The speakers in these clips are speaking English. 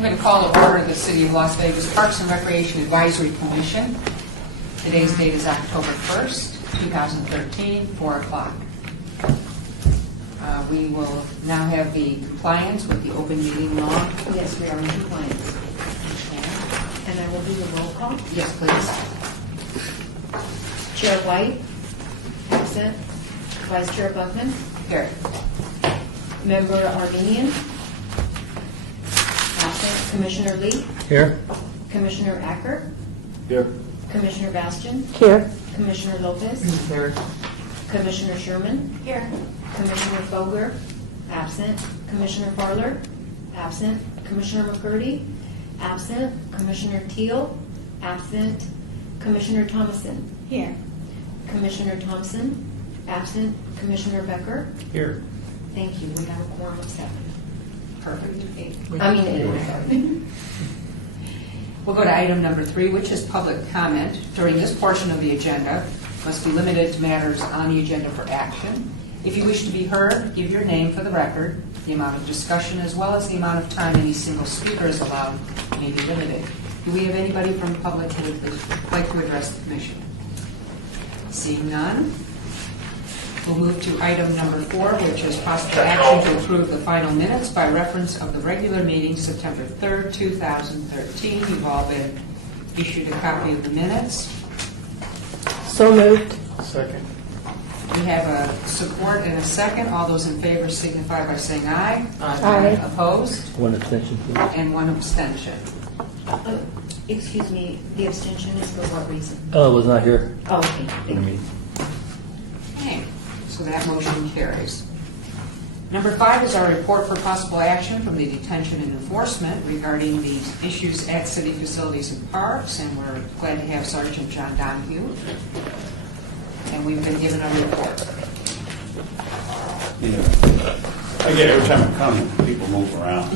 I'm going to call to order the City of Las Vegas Parks and Recreation Advisory Commission. Today's date is October 1st, 2013, 4 o'clock. We will now have the compliance with the open meeting law. Yes, we are in compliance. And I will do the roll call. Yes, please. Chair White, absent. Vice Chair Buckman, Here. Member Armenian, absent. Commissioner Lee, Here. Commissioner Acker, Here. Commissioner Bastian, Here. Commissioner Lopez, Here. Commissioner Sherman, here. Commissioner Foger, absent. Commissioner Farler, absent. Commissioner McCurdy, absent. Commissioner Teal, absent. Commissioner Thomason, here. Commissioner Thompson, absent. Commissioner Becker, Here. thank you. We have a quorum of 7. Perfect. Eight. We'll go to item number 3, which is public comment. During this portion of the agenda, must be limited to matters on the agenda for action. If you wish to be heard, give your name for the record. The amount of discussion as well as the amount of time any single speaker is allowed may be limited. Do we have anybody from the public who would like to address the commission? Seeing none, we'll move to item number 4, which is possible action to approve the final minutes by reference of the regular meeting September 3rd, 2013. You've all been issued a copy of the minutes. So moved. Second. We have a support and a second. All those in favor signify by saying aye. Aye. Opposed? One abstention, please. And one abstention. Excuse me, the abstention is for what reason? Oh, was not here. Oh, okay, thank you. Okay, so that motion carries. Number 5 is our report for possible action from the Detention and Enforcement regarding these issues at city facilities and parks, and we're glad to have Sergeant John Donahue. And we've been given a report. Yeah. I get every time I come, people move around.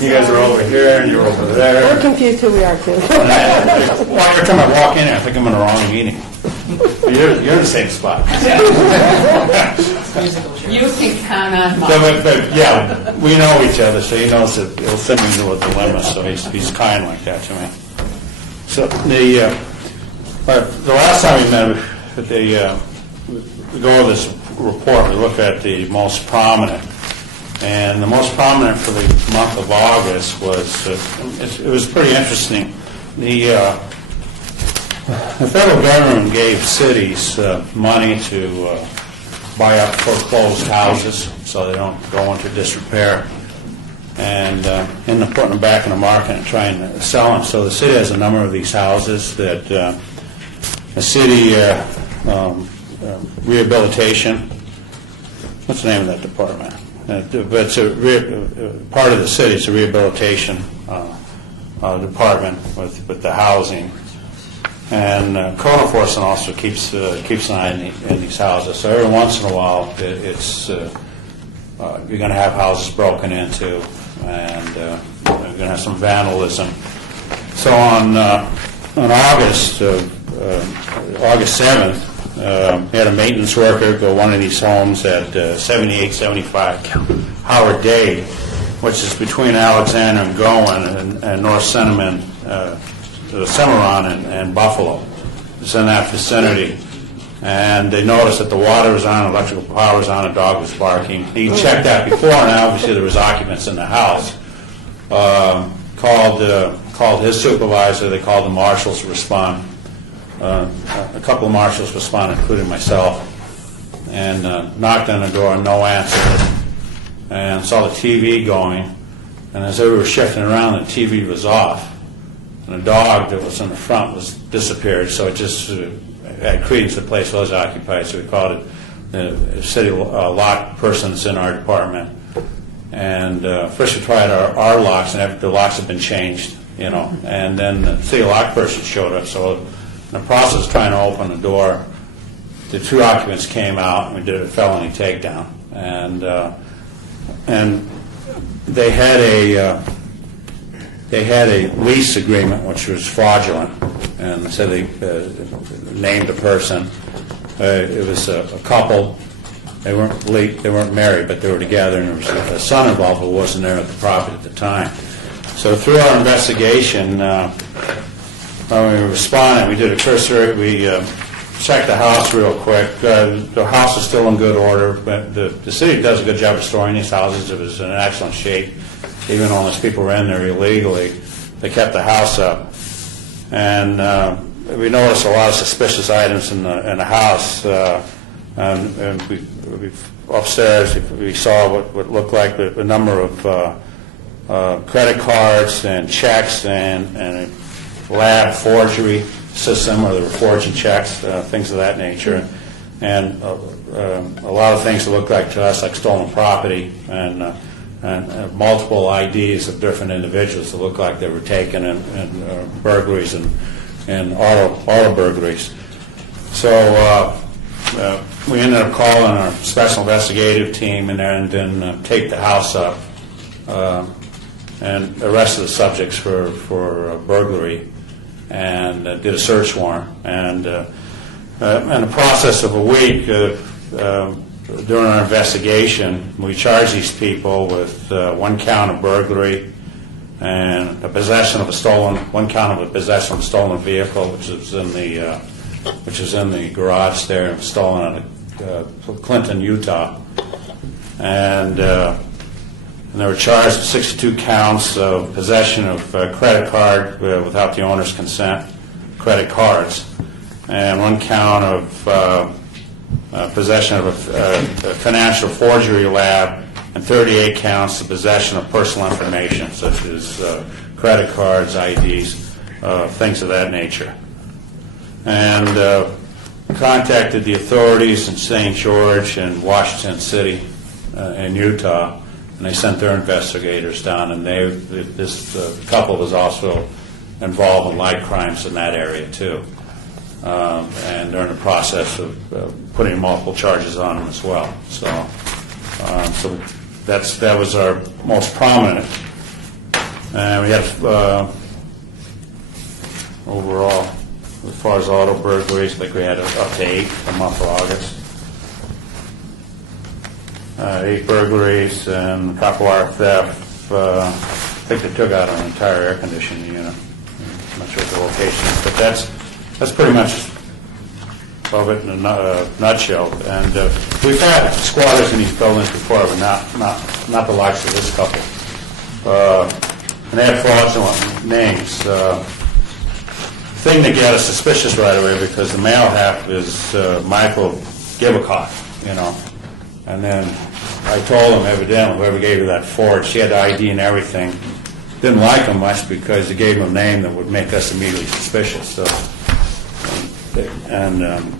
You guys are over here and you're over We're there. confused who we are too. Well, every time I walk in, I think I'm in the wrong meeting. But you're in the same spot. You can count on But, yeah, we know each other, so he knows that he'll send me into a dilemma, so he's kind like that to me. So the last time we met, we go over this report, we look at the most prominent. And the most prominent for the month of August was, it was pretty interesting. The federal government gave cities money to buy up foreclosed houses so they don't go into disrepair and end up putting them back in the market and trying to sell them. So the city has a number of these houses that the city rehabilitation, what's the name of that department? But it's part of the city. It's a rehabilitation department with the housing, and code enforcement also keeps an eye in these houses. So every once in a while, it's you're going to have houses broken into, and you're going to have some vandalism. So on August 7th. We had a maintenance worker go to one of these homes at 7875 Howard Day, which is between Alexander and Gowan and North Cinnamon, Cimarron and Buffalo. It's in that vicinity. And they noticed that the water was on, electrical power was on, a dog was barking. He checked that before, and obviously there was occupants in the house. Called his supervisor. They called the marshals to respond. A couple of marshals responded, including myself, and knocked on the door, no answer, and saw the TV going, and as they were shifting around, the TV was off, and the dog that was in the front was disappeared, so it just had credence the place was occupied, so we called it the city lock person that's in our department, and first we tried our locks, and the locks had been changed, and then the city lock person showed up, so in the process of trying to open the door, the 2 occupants came out, and we did a felony takedown. And they had a lease agreement which was fraudulent, and so they named a person. It was a couple They weren't married, but they were together, and there was a son involved who wasn't there at the property at the time. So through our investigation, when we responded, we did a cursory, we checked the house real quick. The house is still in good order, but the city does a good job restoring these houses. It was in excellent shape. Even though those people were in there illegally, they kept the house up. And we noticed a lot of suspicious items in the house. And we upstairs, we saw what looked like a number of credit cards and checks and a lab forgery system, where they were forging checks, things of that nature, and a lot of things that looked like to us like stolen property, and multiple IDs of different individuals that looked like they were taken in burglaries and auto burglaries. So we ended up calling our special investigative team in there and then taped the house up and arrested the subjects for burglary and did a search warrant. And in the process of a week, during our investigation, we charged these people with 1 count of burglary and one count of a possession of a stolen vehicle, which is in the garage there, and stolen in Clinton, Utah. And they were charged with 62 counts of possession of credit card without the owner's consent, credit cards, and 1 count of possession of a financial forgery lab, and 38 counts of possession of personal information, such as credit cards, IDs, things of that nature. And contacted the authorities in St. George and Washington City in Utah, and they sent their investigators down, and this couple was also involved in light crimes in that area too. And they're in the process of putting multiple charges on them as well. So that was our most prominent. And we had overall, as far as auto burglaries, I think we had up to 8 for the month of August. 8 burglaries and copper wire theft. I think they took out an entire air conditioning unit. I'm not sure what the location is, but that's pretty much of it in a nutshell. And we've had squatters in these buildings before, but not the likes of this couple. And they had fraudulent names. The thing that got us suspicious right away, because the male half is Michael Gibicott, And then I told him, evidently, whoever gave her that forge, she had the ID and everything. Didn't like him much because he gave him a name that would make us immediately suspicious. So,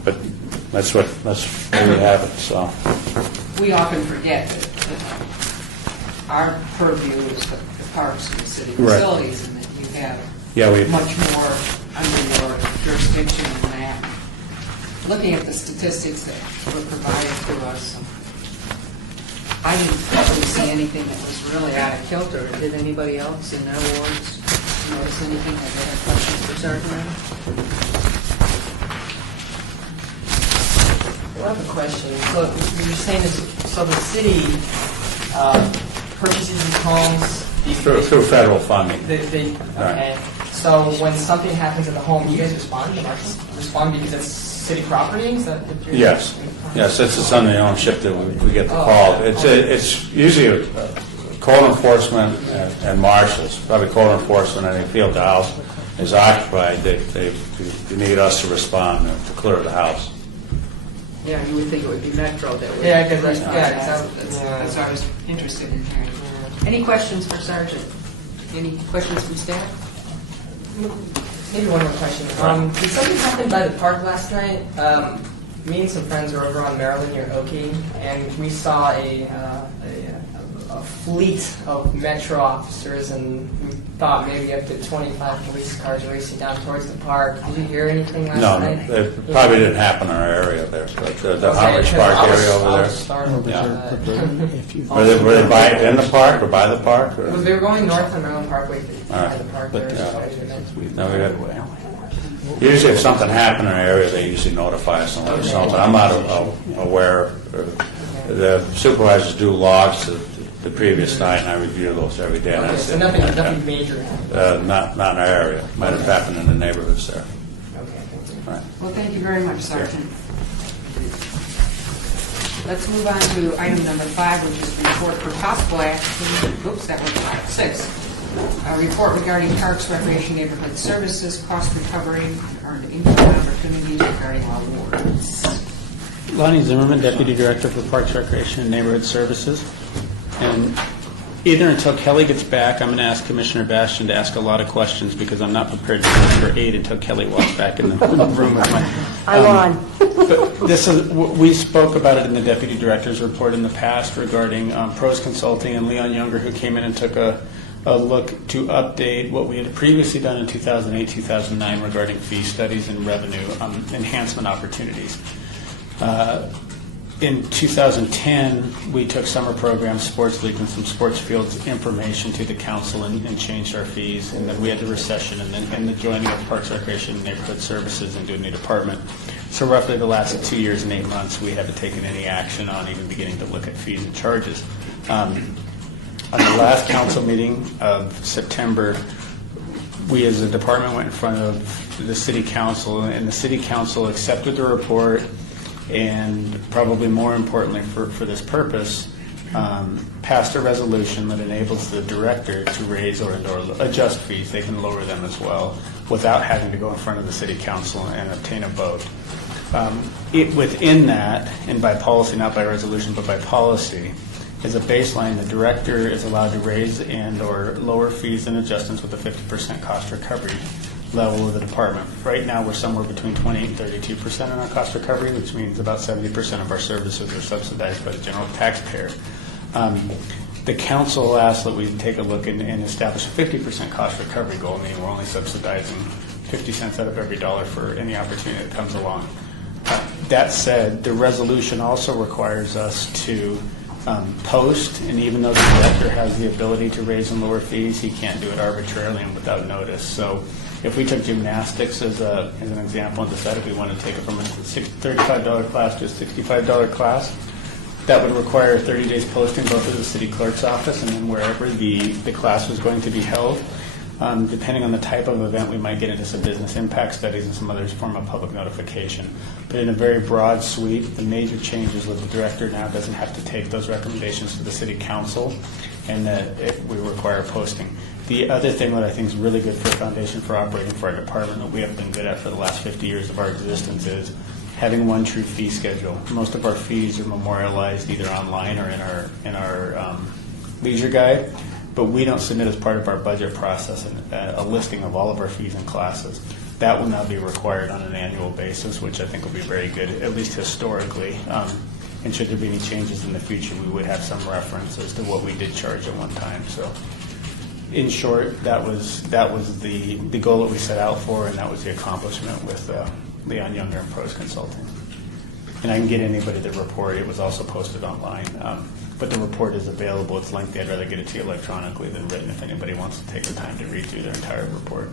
but that's what we have it. So We often forget that our purview is the parks and the city facilities, and that you have much more under your jurisdiction than that. Looking at the statistics that were provided to us, I didn't really see anything that was really out of kilter. Did anybody else in their wards notice anything that they had questions for Sergeant? Well, I have a question. So you're saying this, so the city purchases these homes through federal funding. Okay. Right. So when something happens at the home, you guys respond? You respond because it's city property? Is that what you're Yes. Yes, it's under the ownership that we get the call. It's usually code enforcement and marshals, probably code enforcement, and they feel the house is occupied. They need us to respond to clear the house. Yeah, you would think it would be Metro that would. Yeah, because That's what I was interested in hearing. Any questions for Sergeant? Any questions from staff? Maybe one more question. Did something happen by the park last night? Me and some friends were over on Maryland near Okie, and we saw a fleet of Metro officers, and we thought maybe up to 25 police cars racing down towards the park. Did you hear anything last night? No, it probably didn't happen in our area there, but the Outreach Park area over there. Startled by that. Were they in the park or by the park? Or? They were going north on Maryland Parkway by All right. the park But, there. Usually if something happened in our area, they usually notify us and let us know, but I'm not aware. The supervisors do logs the previous night, and I review those every day. And Okay, that's- so nothing major. Not in our area. Might have happened in the neighborhoods there. Okay, thank you. Right. Well, thank you very much, Sergeant. Let's move on to item number 5, which is report for possible action. Oops, that was 6. A report regarding Parks, Recreation, Neighborhood Services, cost recovery, and earned income opportunities regarding awards. Lonnie Zimmerman, Deputy Director for Parks, Recreation, and Neighborhood Services. And either until Kelly gets back, I'm going to ask Commissioner Bastian to ask a lot of questions because I'm not prepared to do number 8 until Kelly walks back in the room with me. I'm on. But this is, we spoke about it in the Deputy Director's report in the past regarding Pros Consulting and Leon Younger, who came in and took a look to update what we had previously done in 2008, 2009 regarding fee studies and revenue enhancement opportunities. In 2010, we took summer programs, sports leagues, and some sports fields information to the council and changed our fees. And then we had the recession and the joining of Parks, Recreation, and Neighborhood Services into a new department. So roughly the last 2 years and 8 months, we haven't taken any action on even beginning to look at fees and charges. On the last council meeting of September, we as a department went in front of the city council, and the city council accepted the report, and probably more importantly for this purpose, passed a resolution that enables the director to raise or adjust fees. They can lower them as well without having to go in front of the city council and obtain a vote. Within that, and by policy, not by resolution, but by policy, as a baseline, the director is allowed to raise and or lower fees and adjustments with a 50% cost recovery level of the department. Right now, we're somewhere between 28 and 32% on our cost recovery, which means about 70% of our services are subsidized by the general taxpayer. The council asked that we take a look and establish a 50% cost recovery goal, meaning we're only subsidizing 50 cents out of every dollar for any opportunity that comes along. That said, the resolution also requires us to post, and even though the director has the ability to raise and lower fees, he can't do it arbitrarily and without notice. So if we took gymnastics as an example and decided we want to take it from a $35 class to a $65 class, that would require 30 days posting both at the city clerk's office and then wherever the class was going to be held. Depending on the type of event, we might get into some business impact studies and some other form of public notification. But in a very broad sweep, the major changes with the director now doesn't have to take those recommendations to the city council, and that we require posting. The other thing that I think is really good for a foundation for operating for our department that we have been good at for the last 50 years of our existence is having one true fee schedule. Most of our fees are memorialized either online or in our leisure guide, but we don't submit as part of our budget process a listing of all of our fees and classes. That will now be required on an annual basis, which I think will be very good, at least historically. And should there be any changes in the future, we would have some reference as to what we did charge at one time. So, in short, that was the goal that we set out for, and that was the accomplishment with Leon Younger and Pros Consulting. And I can get anybody the report. It was also posted online. But the report is available. It's lengthy. I'd rather get it to you electronically than written if anybody wants to take the time to read through their entire report.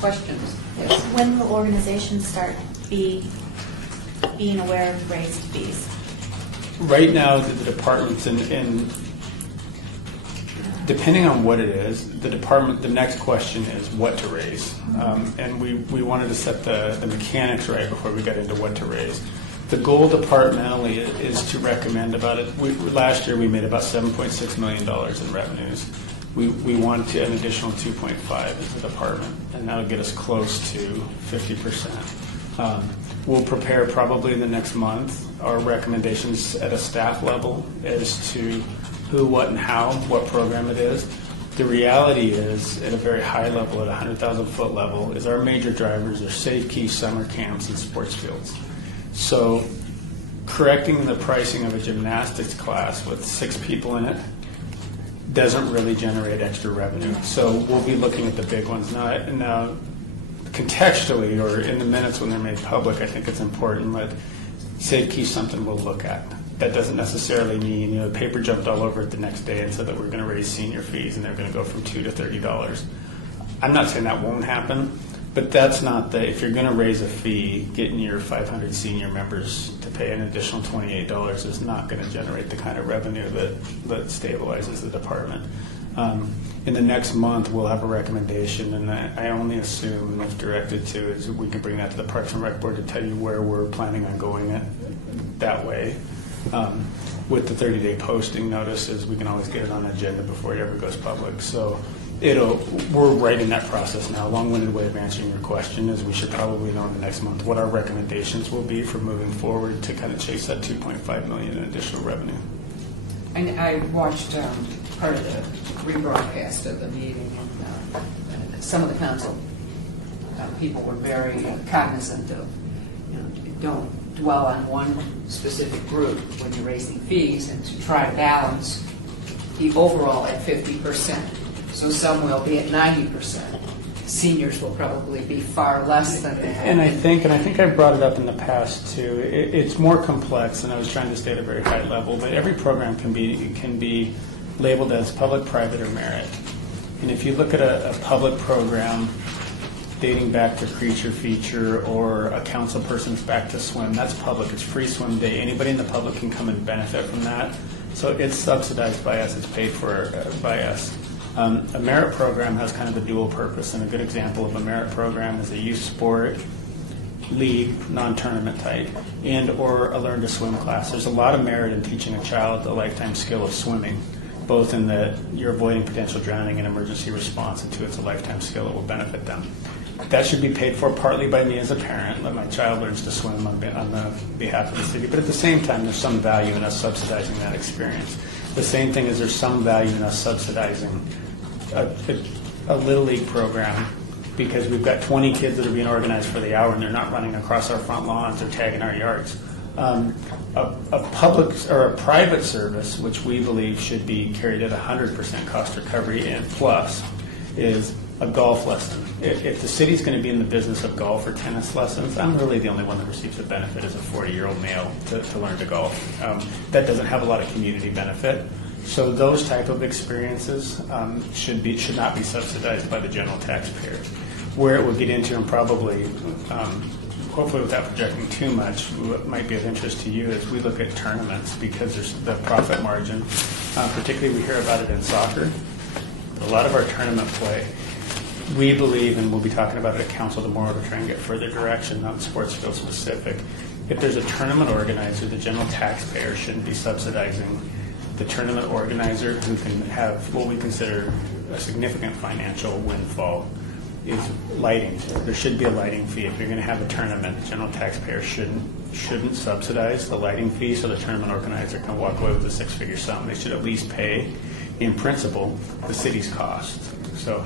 Questions? Yes. When will organizations start being aware of raised fees? Right now, the departments, and depending on what it is, the next question is what to raise. And we wanted to set the mechanics right before we got into what to raise. The goal departmentally is to recommend about it. Last year we made about $7.6 million in revenues. We want an additional 2.5 as a department, and that'll get us close to 50%. We'll prepare probably in the next month our recommendations at a staff level as to who, what, and how, what program it is. The reality is, at a very high level, at a 100,000-foot level, is our major drivers are Safe Key, summer camps, and sports fields. So correcting the pricing of a gymnastics class with 6 people in it doesn't really generate extra revenue. So we'll be looking at the big ones. Now contextually, or in the minutes when they're made public, I think it's important that Safe Key is something we'll look at. That doesn't necessarily mean, the paper jumped all over it the next day and said that we're going to raise senior fees and they're going to go from $2 to $30. I'm not saying that won't happen, But that's not if you're going to raise a fee, getting your 500 senior members to pay an additional $28 is not going to generate the kind of revenue that stabilizes the department. In the next month, we'll have a recommendation, and I only assume, if directed to, is we can bring that to the Parks and Rec Board to tell you where we're planning on going it that way. With the 30-day posting notices, we can always get it on the agenda before it ever goes public. So we're right in that process now. A long-winded way of answering your question is we should probably know in the next month what our recommendations will be for moving forward to kind of chase that $2.5 million in additional revenue. And I watched part of the rebroadcast of the meeting, and some of the council people were very cognizant of, don't dwell on one specific group when you're raising fees, and to try to balance the overall at 50%. So some will be at 90%. Seniors will probably be far less than that. And I think I brought it up in the past too. It's more complex, and I was trying to stay at a very high level. But every program can be labeled as public, private, or merit. And if you look at a public program dating back to Creature Feature or a council person's Back to Swim, that's public. It's free swim day. Anybody in the public can come and benefit from that. So it's subsidized by us. It's paid for by us. A merit program has kind of a dual purpose, and a good example of a merit program is a youth sport league, non-tournament type, and or a learn to swim class. There's a lot of merit in teaching a child the lifetime skill of swimming, both in that you're avoiding potential drowning and emergency response, and two, it's a lifetime skill that will benefit them. That should be paid for partly by me as a parent, that my child learns to swim on the behalf of the city, but at the same time there's some value in us subsidizing that experience. The same thing is there's some value in us subsidizing a Little League program, because we've got 20 kids that are being organized for the hour and they're not running across our front lawns or tagging our yards. A public or a private service, which we believe should be carried at 100% cost recovery and plus, is a golf lesson. If the city's going to be in the business of golf or tennis lessons, I'm really the only one that receives a benefit as a 40-year-old male to learn to golf. That doesn't have a lot of community benefit. So those type of experiences should not be subsidized by the general taxpayer. Where it would get into, and probably, hopefully without projecting too much, what might be of interest to you is we look at tournaments, because there's the profit margin. Particularly we hear about it in soccer. A lot of our tournament play, we believe, and we'll be talking about it at council tomorrow to try and get further direction, not sports field specific. If there's a tournament organizer, the general taxpayer shouldn't be subsidizing the tournament organizer, who can have what we consider a significant financial windfall, is lighting. There should be a lighting fee. If you're going to have a tournament, the general taxpayer shouldn't subsidize the lighting fee, so the tournament organizer can walk away with a six-figure sum. They should at least pay, in principle, the city's cost. So,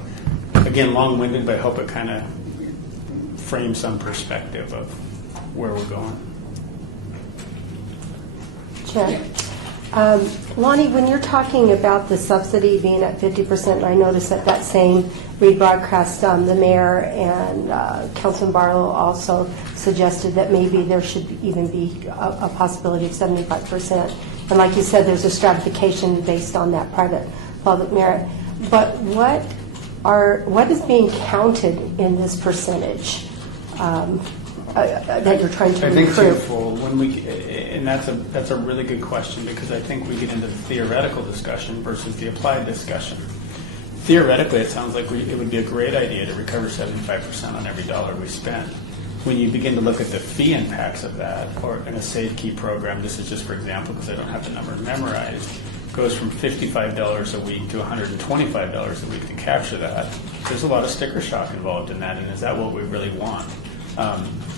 again, long-winded, but I hope it kind of frames some perspective of where we're going. Chair. Lonnie, when you're talking about the subsidy being at 50%, I noticed that same rebroadcast, the mayor and Councilman Barlow also suggested that maybe there should even be a possibility of 75%. And like you said, there's a stratification based on that private public merit. But what is being counted in this percentage that you're trying to I think improve? twofold. And that's a really good question, because I think we get into the theoretical discussion versus the applied discussion. Theoretically, it sounds like it would be a great idea to recover 75% on every dollar we spend. When you begin to look at the fee impacts of that, or in a Save Key program, this is just for example because I don't have the number memorized, goes from $55 a week to $125 a week to capture that. There's a lot of sticker shock involved in that, and is that what we really want?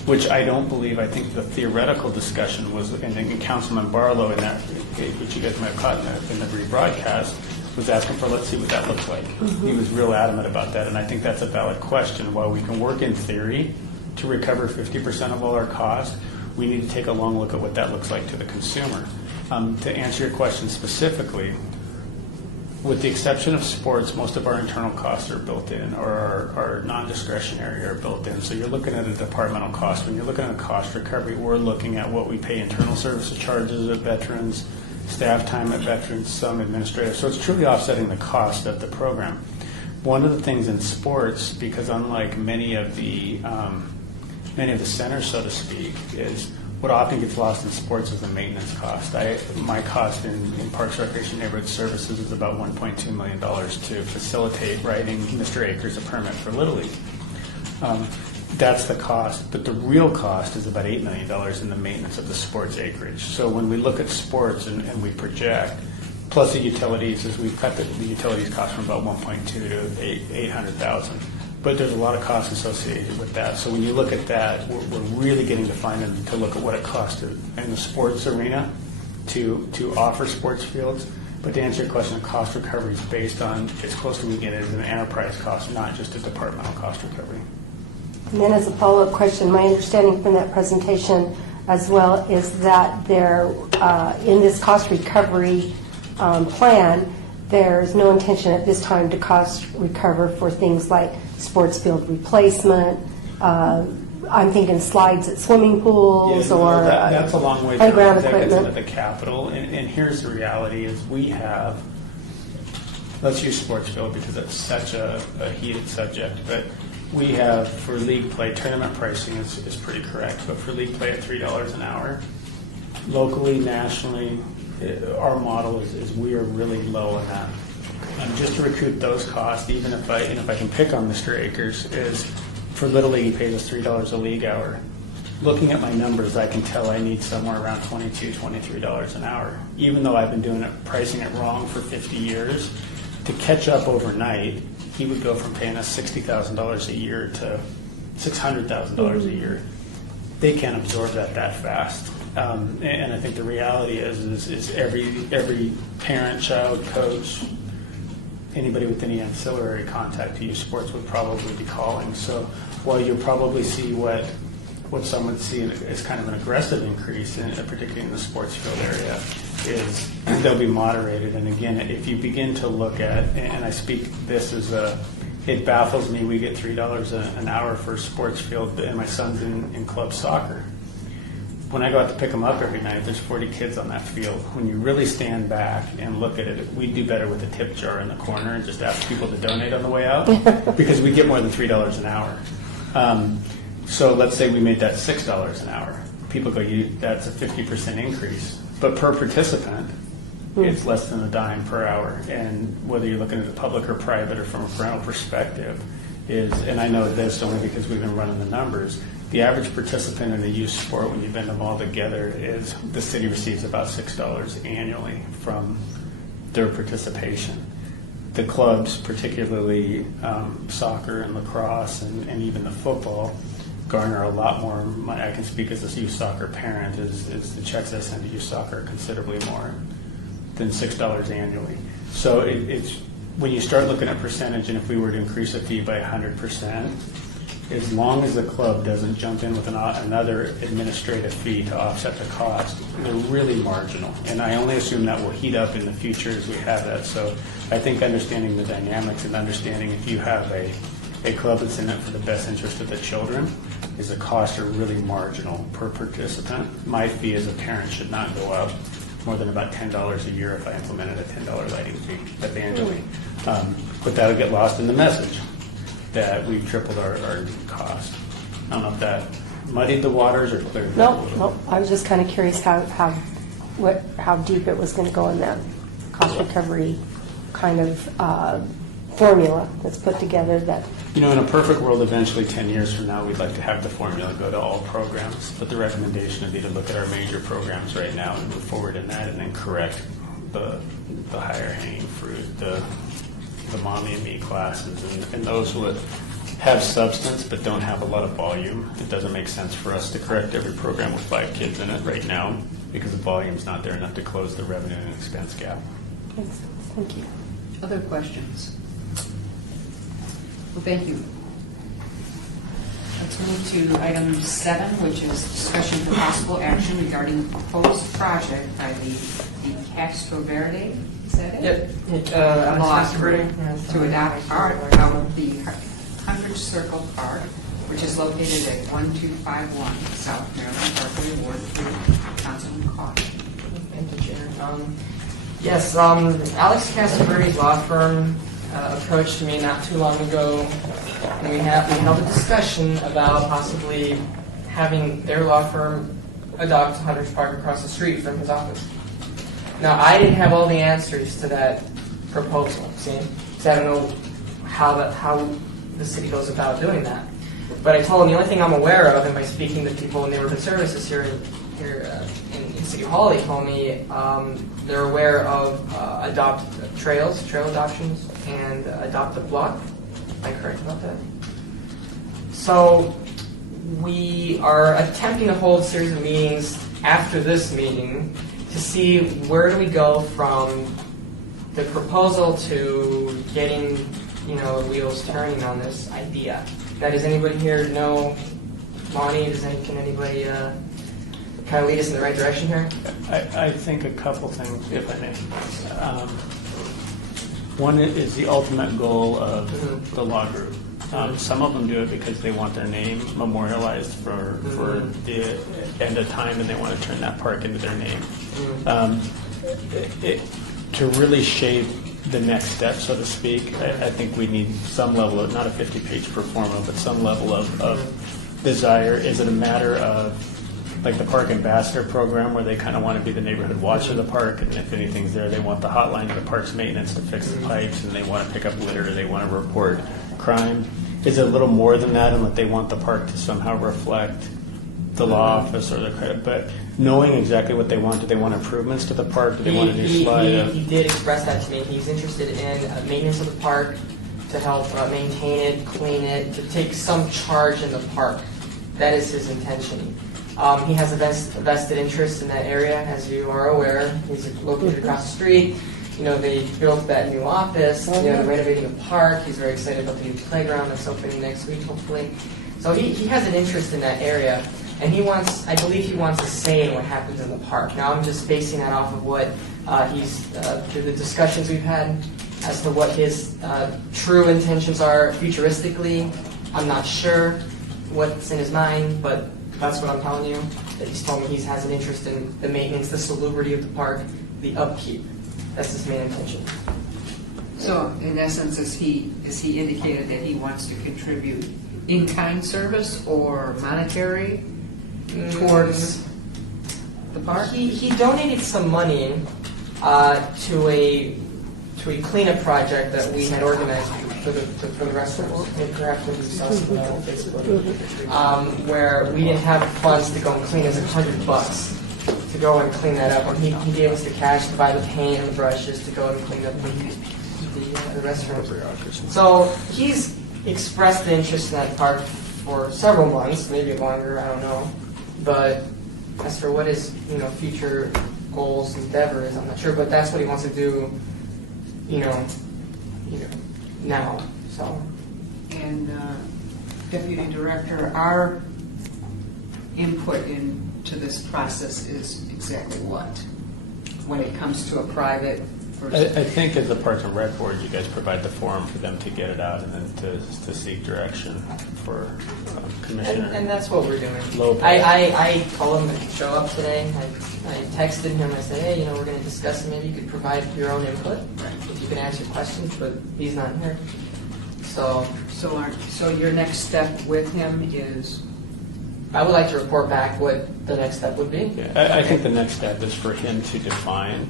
Which I don't believe. I think the theoretical discussion was, and then Councilman Barlow in that, which you guys might have caught in the rebroadcast, was asking for, let's see what that looks like. Mm-hmm. He was real adamant about that, and I think that's a valid question. While we can work in theory to recover 50% of all our costs, we need to take a long look at what that looks like to the consumer. To answer your question specifically, with the exception of sports, most of our internal costs are built in, or our non-discretionary are built in. So you're looking at a departmental cost. When you're looking at a cost recovery, we're looking at what we pay internal services charges at veterans, staff time at veterans, some administrative. So it's truly offsetting the cost of the program. One of the things in sports, because unlike many of the centers, so to speak, is what often gets lost in sports is the maintenance cost. My cost in Parks, Recreation, Neighborhood Services is about $1.2 million to facilitate writing Mr. Akers a permit for Little League. That's the cost, but the real cost is about $8 million in the maintenance of the sports acreage. So when we look at sports and we project, plus the utilities, as we've cut the utilities cost from about 1.2 to 800,000. But there's a lot of costs associated with that. So when you look at that, we're really getting to look at what it costs in the sports arena to offer sports fields. But to answer your question, cost recovery is based on as close as we get it as an enterprise cost, not just a departmental cost recovery. And then as a follow-up question, my understanding from that presentation as well is that there, in this cost recovery plan, there's no intention at this time to cost recover for things like sports field replacement. I'm thinking slides at swimming pools or that's a long way playground that gets into equipment. the capital. And here's the reality: is we have. Let's use sports field because it's such a heated subject, but. We have, for league play, tournament pricing is pretty correct, but for league play at $3 an hour, locally, nationally, our model is we are really low on that. Just to recoup those costs, even if I can pick on Mr. Akers, is for Little League, he pays us $3 a league hour. Looking at my numbers, I can tell I need somewhere around $22, $23 an hour. Even though I've been pricing it wrong for 50 years, to catch up overnight, he would go from paying us $60,000 a year to $600,000 a year. They can't absorb that fast. And I think the reality is every parent, child, coach, anybody with any ancillary contact to youth sports would probably be calling. So while you'll probably see what some would see as kind of an aggressive increase, particularly in the sports field area, is they'll be moderated. And again, if you begin to look at, and I speak this as it baffles me, we get $3 an hour for a sports field, and my son's in club soccer. When I go out to pick them up every night, there's 40 kids on that field. When you really stand back and look at it, we'd do better with a tip jar in the corner and just ask people to donate on the way out because we get more than $3 an hour. So let's say we made that $6 an hour. People go, that's a 50% increase. But per participant, it's less than a dime per hour. And whether you're looking at the public or private or from a parental perspective, and I know this only because we've been running the numbers, the average participant in a youth sport, when you bend them all together, is the city receives about $6 annually from their participation. The clubs, particularly soccer and lacrosse and even the football, garner a lot more money. I can speak as a youth soccer parent, is the checks I send to youth soccer are considerably more than $6 annually. So it's when you start looking at percentage, and if we were to increase a fee by 100%, as long as the club doesn't jump in with another administrative fee to offset the cost, they're really marginal. And I only assume that will heat up in the future as we have that. So I think understanding the dynamics and understanding if you have a club that's in it for the best interest of the children, is the costs are really marginal per participant. My fee as a parent should not go up more than about $10 a year if I implemented a $10 lighting fee annually. But that'll get lost in the message that we've tripled our cost. I don't know if that muddied the waters or cleared it up. No. I was just kind of curious how deep it was going to go in that cost recovery kind of formula that's put together. That in a perfect world, eventually 10 years from now, we'd like to have the formula go to all programs. But the recommendation would be to look at our major programs right now and move forward in that, and then correct the higher hanging fruit, the mommy and me classes, and those who have substance but don't have a lot of volume. It doesn't make sense for us to correct every program with 5 kids in it right now because the volume's not there enough to close the revenue and expense gap. makes sense. Thank you. Other questions? Well, thank you. Let's move to item 7, which is discussion for possible action regarding the proposed project by the Castro Verde. Is that it? Yep. Alex Castroverde, to adopt part out of the Hundred Circle Park, which is located at 1251 South Maryland Parkway, Ward 3, Councilman Coffey. Thank you, Chair. Yes, Alex Castroverde's law firm approached me not too long ago, and we held a discussion about possibly having their law firm adopt Hunter's Park across the street from his office. Now, I didn't have all the answers to that proposal, see? So I don't know how the city goes about doing that. But I told him the only thing I'm aware of, and by speaking to people in neighborhood services here in City Hall, he told me they're aware of trail adoptions and adopt a block. Am I correct about that? So we are attempting to hold a series of meetings after this meeting to see where do we go from the proposal to getting, the wheels turning on this idea. Now, does anybody here know, Lonnie, can anybody kind of lead us in the right direction here? I think a couple things, if I may. One is the ultimate goal of the law group. Some of them do it because they want their name memorialized for the end of time, and they want to turn that park into their name. To really shape the next step, so to speak, I think we need some level of, not a 50-page pro forma, but some level of desire. Is it a matter of, like the Park Ambassador program, where they kind of want to be the neighborhood watch of the park, and if anything's there, they want the hotline of the park's maintenance to fix the pipes, and they want to pick up litter, or they want to report crime? Is it a little more than that, and that they want the park to somehow reflect the law office or the credit? But knowing exactly what they want, do they want improvements to the park? Do they want a new slide? He did express that to me. He's interested in maintenance of the park, to help maintain it, clean it, to take some charge in the park. That is his intention. He has a vested interest in that area, as you are aware. He's located across the street. They built that new office. They're renovating the park. He's very excited about the new playground that's opening next week, hopefully. So he has an interest in that area, and I believe he wants a say in what happens in the park. Now, I'm just basing that off of what through the discussions we've had as to what his true intentions are futuristically. I'm not sure what's in his mind, but that's what I'm telling you. That he's told me he has an interest in the maintenance, the salubrity of the park, the upkeep. That's his main intention. So, in essence, is he indicated that he wants to contribute in-kind service or monetary towards the park? He donated some money to a cleanup project that we had organized for the restaurants. And perhaps when you saw something on Facebook, where we didn't have funds to go and clean. It was $100 to go and clean that up. And he gave us the cash to buy the paint and the brushes to go and clean up the restaurant. So he's expressed the interest in that park for several months, maybe longer, I don't know. But as for what his future goals, endeavor is, I'm not sure. But that's what he wants to do, now. So. And Deputy Director, our input into this process is exactly what? When it comes to a private versus... I think as the Parks and Rec Board, you guys provide the forum for them to get it out and then to seek direction for Commissioner. And that's what we're doing. Lopez. I told him to show up today. I texted him. I said, hey, we're going to discuss it. Maybe you could provide your own input. If you can answer questions, but he's not here. So your next step with him is... I would like to report back what the next step would be. Yeah, I think the next step is for him to define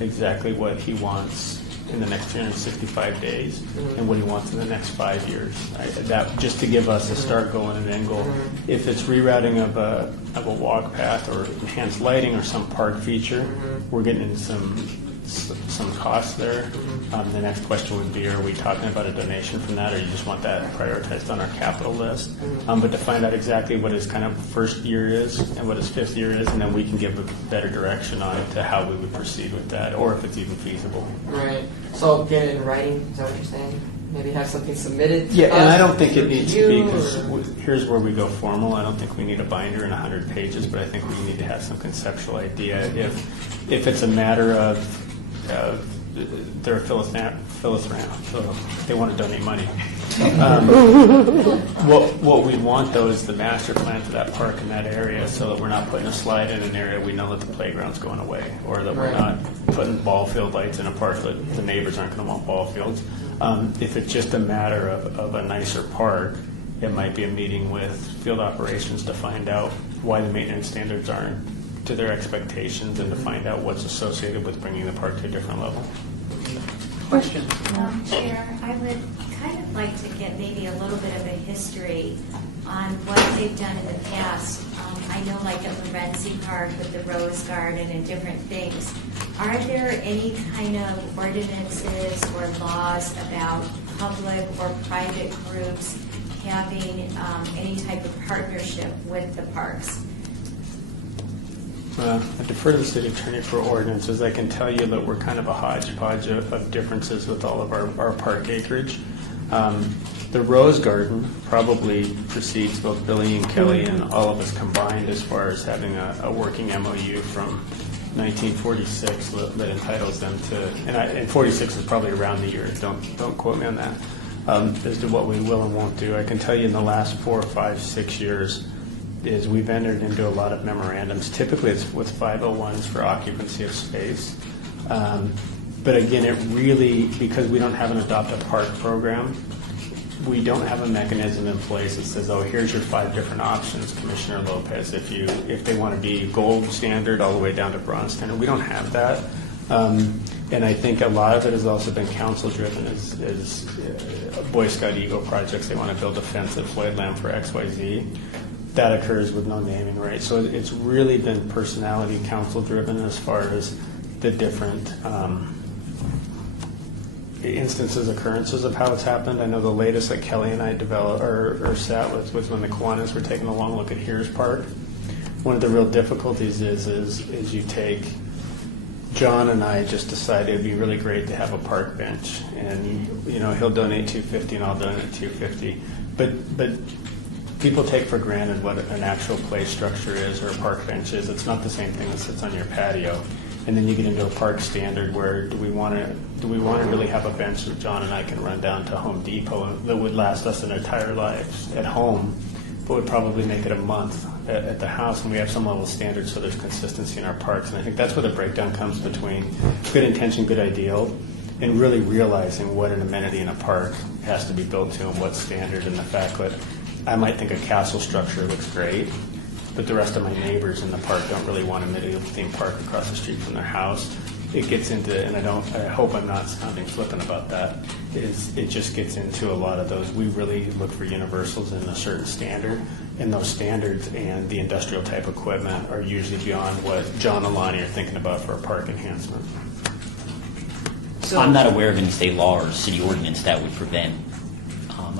exactly what he wants in the next 365 days and what he wants in the next 5 years. That just to give us a start going and end goal. If it's rerouting of a walk path or enhanced lighting or some park feature, we're getting into some costs there. The next question would be, are we talking about a donation from that, or you just want that prioritized on our capital list? But to find out exactly what his kind of first year is and what his fifth year is, and then we can give a better direction on it to how we would proceed with that, or if it's even feasible. Right. So get it in writing, is that what you're saying? Maybe have something submitted? Yeah, and I don't think it needs to be, because here's where we go formal. I don't think we need a binder in 100 pages, but I think we need to have some conceptual idea. If it's a matter of they're a philanthropist, so they want to donate money. What we want, though, is the master plan for that park in that area, so that we're not putting a slide in an area we know that the playground's going away, or that we're not putting ball field lights in a park that the neighbors aren't going to want ball fields. If it's just a matter of a nicer park, it might be a meeting with field operations to find out why the maintenance standards aren't to their expectations and to find out what's associated with bringing the park to a different level. Question? Chair, I would kind of like to get maybe a little bit of a history on what they've done in the past. I know like at Lorenzi Park with the Rose Garden and different things. Are there any kind of ordinances or laws about public or private groups having any type of partnership with the parks? I defer to the city attorney for ordinances. I can tell you that we're kind of a hodgepodge of differences with all of our park acreage. The Rose Garden probably precedes both Billy and Kelly and all of us combined as far as having a working MOU from 1946 that entitles them to, and 46 is probably around the year, don't quote me on that, as to what we will and won't do. I can tell you in the last 4, 5, 6 years is we've entered into a lot of memorandums. Typically it's with 501s for occupancy of space. But again, it really, because we don't have an Adopt a Park program, we don't have a mechanism in place that says, oh, here's your 5 different options, Commissioner Lopez, if they want to be gold standard all the way down to bronze standard. We don't have that. And I think a lot of it has also been council driven as Boy Scout Eagle projects. They want to build a fence at Floyd Lamb for XYZ. That occurs with no naming rights. So it's really been personality council driven as far as the different instances, occurrences of how it's happened. I know the latest that Kelly and I developed or sat with was when the Kiwanis were taking a long look at Hears Park. One of the real difficulties is you take, John and I just decided it'd be really great to have a park bench, and he'll donate $250 and I'll donate $250. But people take for granted what an actual play structure is or a park bench is. It's not the same thing that sits on your patio. And then you get into a park standard where do we want to really have a bench that John and I can run down to Home Depot that would last us an entire life at home, but would probably make it a month at the house, and we have some level of standards so there's consistency in our parks. And I think that's where the breakdown comes between good intention, good ideal, and really realizing what an amenity in a park has to be built to and what standard, and the fact that I might think a castle structure looks great, but the rest of my neighbors in the park don't really want a medieval theme park across the street from their house. It gets into, and I hope I'm not sounding flippant about that, it just gets into a lot of those. We really look for universals in a certain standard, and those standards and the industrial type equipment are usually beyond what John and Lonnie are thinking about for a park enhancement. So I'm not aware of any state law or city ordinance that would prevent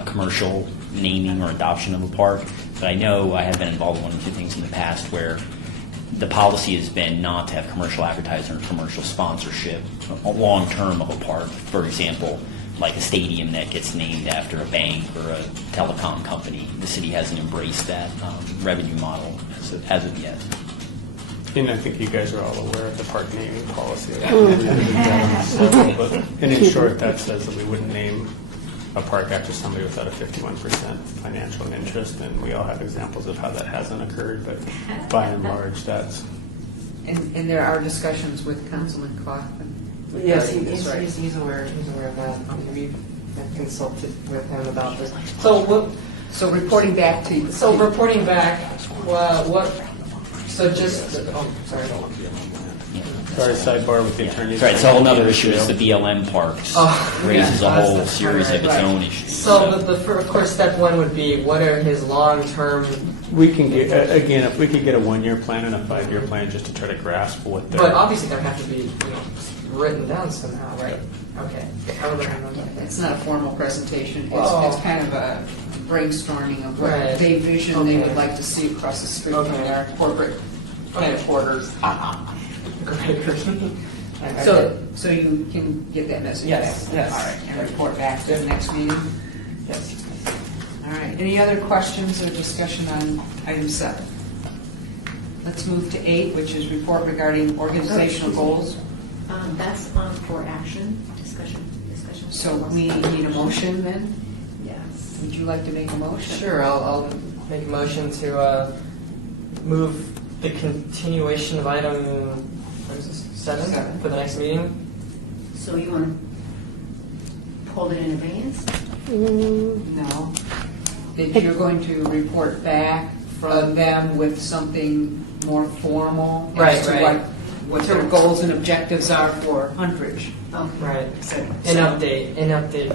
a commercial naming or adoption of a park. But I know I have been involved in 1 or 2 things in the past where the policy has been not to have commercial advertising or commercial sponsorship long term of a park. For example, like a stadium that gets named after a bank or a telecom company. The city hasn't embraced that revenue model as of yet. And I think you guys are all aware of the park naming policy. And in short, that says that we wouldn't name a park after somebody without a 51% financial interest, and we all have examples of how that hasn't occurred, but by and large, that's... And there are discussions with Councilman Kaufman. Yes, regarding this, right? he's aware of that. We've consulted with him about this. So reporting back to you. So reporting back, so just, sorry. Sorry, sidebar with the attorneys. Right, so another issue is the BLM parks raises a whole that's series of its right. own issues. So of course, step 1 would be, what are his long-term, We can get, again, if we could get a 1-year plan and a 5-year plan just to try to grasp what they're... but obviously that would have to be written down somehow, right? Okay. I would recommend that. It's not a formal presentation. Oh. It's kind of a brainstorming of what Right. they vision they Okay. would like to see across the street from Okay. their corporate headquarters. Great. So you can get that message Yes, back? yes. All right, and report back to the next meeting? Yes. All right, any other questions or discussion on item 7? Let's move to 8, which is report regarding organizational goals. That's for action, discussion. So we need a motion then? Yes. Would you like to make a motion? Sure, I'll make a motion to move the continuation of item, what is this, 7 7. for the next meeting. So you want to hold it in abeyance? No. That you're going to report back from them with something more formal Right, as to right. what their goals and objectives are for Huntridge. Right. So- An update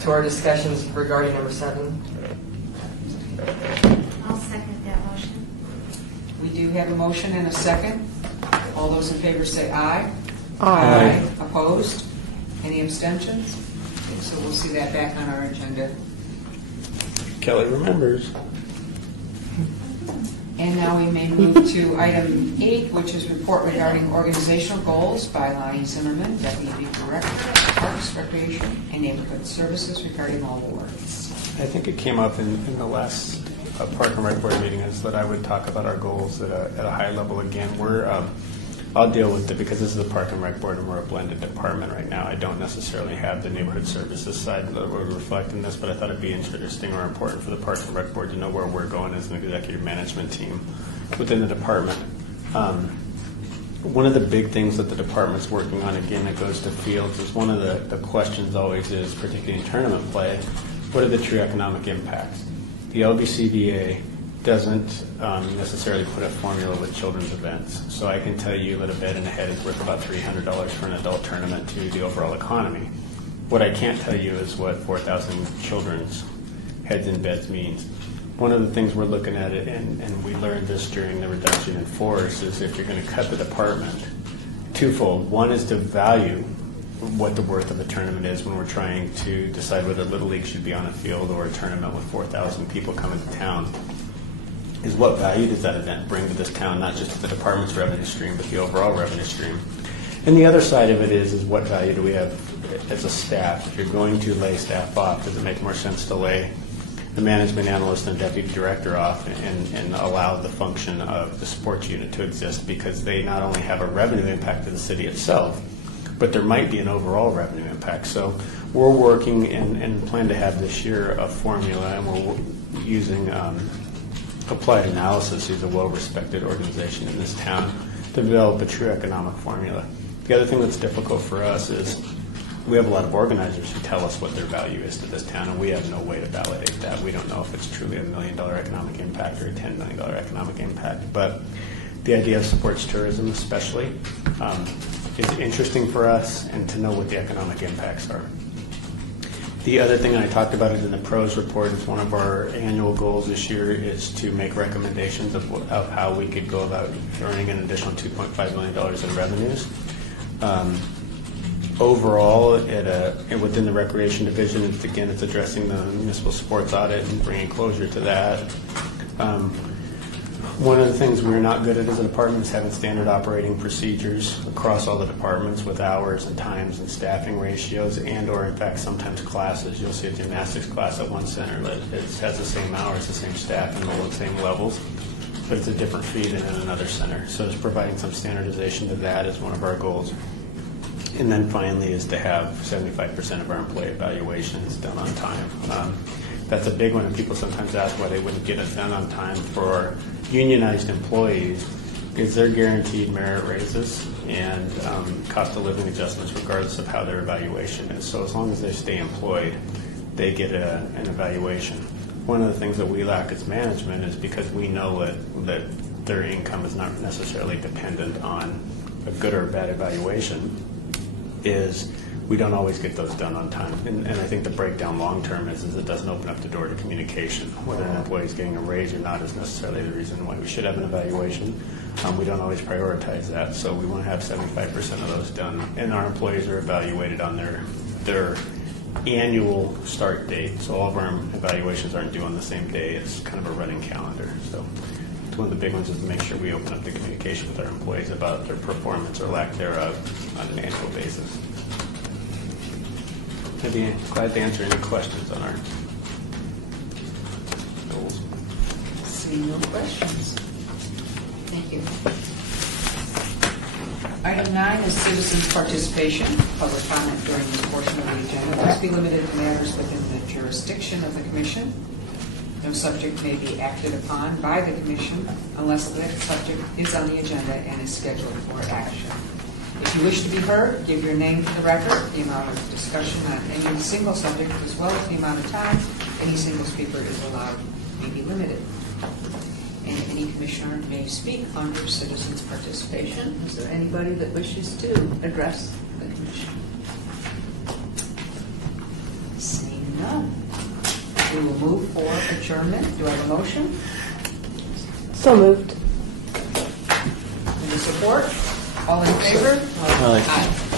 to our discussions regarding number 7. I'll second that motion. We do have a motion and a second. All those in favor say aye. Aye. Opposed? Any abstentions? Okay, so we'll see that back on our agenda. Kelly remembers. And now we may move to item 8, which is report regarding organizational goals by Lonnie Zimmerman, Deputy Director of Parks, Recreation, and Neighborhood Services regarding all awards. I think it came up in the last Park and Rec Board meeting is that I would talk about our goals at a high level again. I'll deal with it because this is the Park and Rec Board and we're a blended department right now. I don't necessarily have the neighborhood services side that would reflect in this, but I thought it'd be interesting or important for the Park and Rec Board to know where we're going as an executive management team within the department. One of the big things that the department's working on, again, that goes to fields, is one of the questions always is, particularly in tournament play, what are the true economic impacts? The LBCBA doesn't necessarily put a formula with children's events. So I can tell you that a bed and a head is worth about $300 for an adult tournament to the overall economy. What I can't tell you is what 4,000 children's heads and beds means. One of the things we're looking at, and we learned this during the reduction in force, is if you're going to cut the department, twofold. One is to value what the worth of a tournament is when we're trying to decide whether Little League should be on a field or a tournament with 4,000 people coming to town. Is what value does that event bring to this town, not just to the department's revenue stream, but the overall revenue stream. And the other side of it is what value do we have as a staff? If you're going to lay staff off, does it make more sense to lay the management analyst and deputy director off and allow the function of the sports unit to exist, because they not only have a revenue impact to the city itself, but there might be an overall revenue impact. So we're working and plan to have this year a formula, and we're using Applied Analysis, who's a well-respected organization in this town, to develop a true economic formula. The other thing that's difficult for us is we have a lot of organizers who tell us what their value is to this town, and we have no way to validate that. We don't know if it's truly $1 million economic impact or a $10 million economic impact. But the idea of sports tourism especially is interesting for us, and to know what the economic impacts are. The other thing, and I talked about it in the pros report, is one of our annual goals this year is to make recommendations of how we could go about earning an additional $2.5 million in revenues. Overall, within the recreation division, it's addressing the municipal sports audit and bringing closure to that. One of the things we're not good at as a department is having standard operating procedures across all the departments with hours and times and staffing ratios, and or in fact sometimes classes. You'll see a gymnastics class at one center that has the same hours, the same staff, and the same levels, but it's a different fee than in another center. So it's providing some standardization to that is one of our goals. And then finally is to have 75% of our employee evaluations done on time. That's a big one, and people sometimes ask why they wouldn't get it done on time. For unionized employees, is they're guaranteed merit raises and cost of living adjustments regardless of how their evaluation is. So as long as they stay employed, they get an evaluation. One of the things that we lack as management is because we know that their income is not necessarily dependent on a good or bad evaluation, is we don't always get those done on time. And I think the breakdown long term is it doesn't open up the door to communication. Whether an employee is getting a raise or not is necessarily the reason why we should have an evaluation. We don't always prioritize that, so we want to have 75% of those done. And our employees are evaluated on their annual start date. So all of our evaluations aren't due on the same day. It's kind of a running calendar. So it's one of the big ones is to make sure we open up the communication with our employees about their performance or lack thereof on an annual basis. I'd be glad to answer any questions on our goals. Seeing no questions. Thank you. Item 9 is citizens' participation. Public comment during this portion of the agenda must be limited to matters within the jurisdiction of the commission. No subject may be acted upon by the commission unless the subject is on the agenda and is scheduled for action. If you wish to be heard, give your name for the record, the amount of discussion on any single subject, as well as the amount of time any single speaker is allowed may be limited. And any commissioner may speak under citizens' participation. Is there anybody that wishes to address the commission? Seeing none, we will move for adjournment. Do I have a motion? So moved. Any support? All in favor? Aye. Aye.